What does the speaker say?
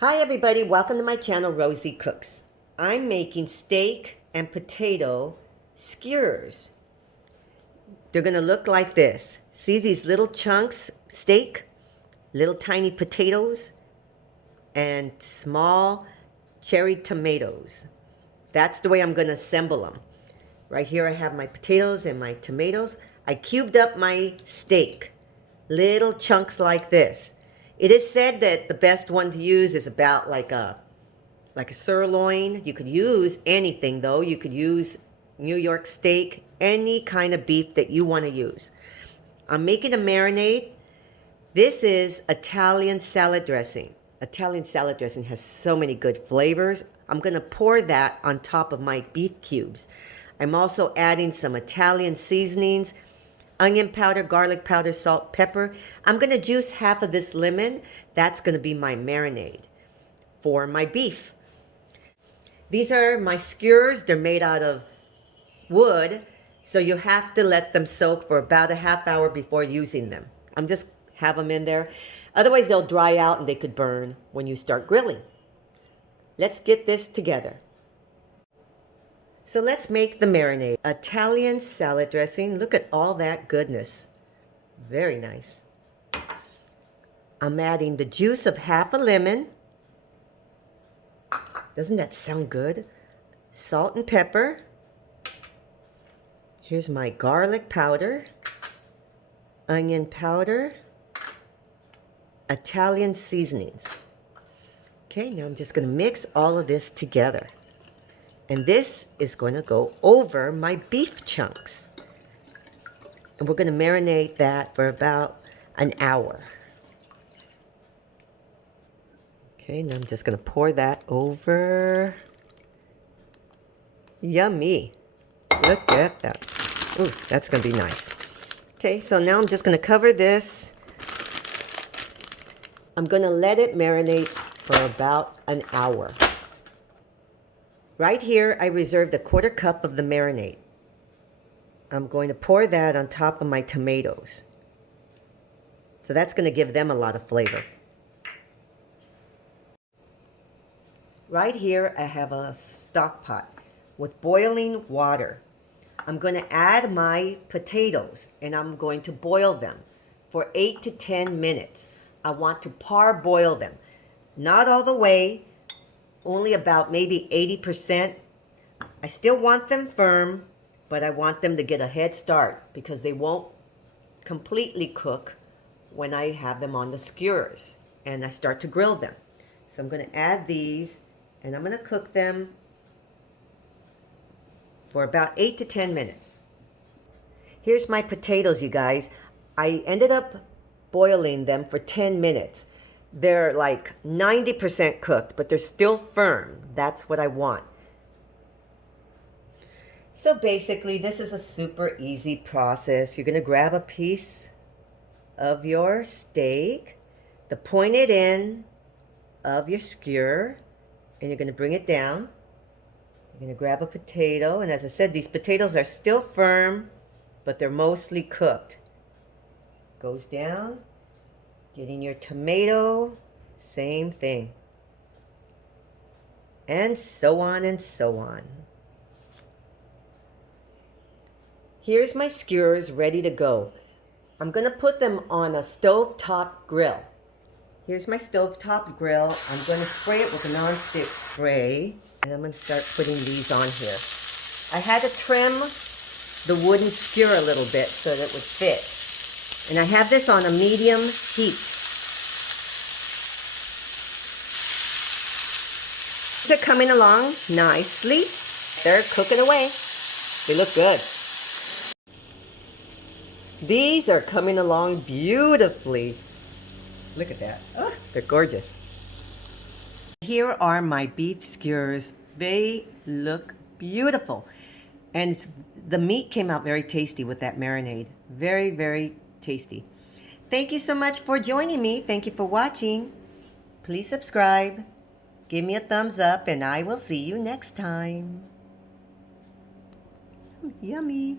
Hi everybody, welcome to my channel, Rosie Cooks. I'm making steak and potato skewers. They're gonna look like this. See these little chunks, steak, little tiny potatoes, and small cherry tomatoes. That's the way I'm gonna assemble them. Right here I have my potatoes and my tomatoes. I cubed up my steak, little chunks like this. It is said that the best one to use is about like a sirloin. You could use anything though. You could use New York steak, any kind of beef that you want to use. I'm making a marinade. This is Italian salad dressing. Italian salad dressing has so many good flavors. I'm going to pour that on top of my beef cubes. I'm also adding some Italian seasonings, onion powder, garlic powder, salt, pepper. I'm going to juice half of this lemon. That's going to be my marinade for my beef. These are my skewers. They're made out of wood, so you have to let them soak for about a half hour before using them. I'm just have them in there. Otherwise, they'll dry out and they could burn when you start grilling. Let's get this together. So let's make the marinade. Italian salad dressing. Look at all that goodness. Very nice. I'm adding the juice of half a lemon. Doesn't that sound good? Salt and pepper. Here's my garlic powder, onion powder, Italian seasonings. Okay, now I'm just going to mix all of this together. And this is going to go over my beef chunks. And we're going to marinate that for about an hour. Okay, now I'm just going to pour that over. Yummy. Look at that. Ooh, that's going to be nice. Okay, so now I'm just going to cover this. I'm going to let it marinate for about an hour. Right here, I reserved a 1/4 cup of the marinade. I'm going to pour that on top of my tomatoes. So that's going to give them a lot of flavor. Right here, I have a stock pot with boiling water. I'm going to add my potatoes and I'm going to boil them for 8 to 10 minutes. I want to parboil them. Not all the way, only about maybe 80%. I still want them firm, but I want them to get a head start because they won't completely cook when I have them on the skewers and I start to grill them. So I'm going to add these and I'm going to cook them for about 8 to 10 minutes. Here's my potatoes, you guys. I ended up boiling them for 10 minutes. They're like 90% cooked, but they're still firm. That's what I want. So basically, this is a super easy process. You're going to grab a piece of your steak, the pointed end of your skewer, and you're going to bring it down. You're going to grab a potato, and as I said, these potatoes are still firm, but they're mostly cooked. Goes down, getting your tomato, same thing. And so on and so on. Here's my skewers ready to go. I'm going to put them on a stovetop grill. Here's my stovetop grill. I'm going to spray it with a nonstick spray. And I'm going to start putting these on here. I had to trim the wooden skewer a little bit so that it would fit. And I have this on a medium heat. These are coming along nicely. They're cooking away. They look good. These are coming along beautifully. Look at that. Oh, they're gorgeous. Here are my beef skewers. They look beautiful. And the meat came out very tasty with that marinade. Very, very tasty. Thank you so much for joining me. Thank you for watching. Please subscribe. Give me a thumbs up and I will see you next time. Yummy.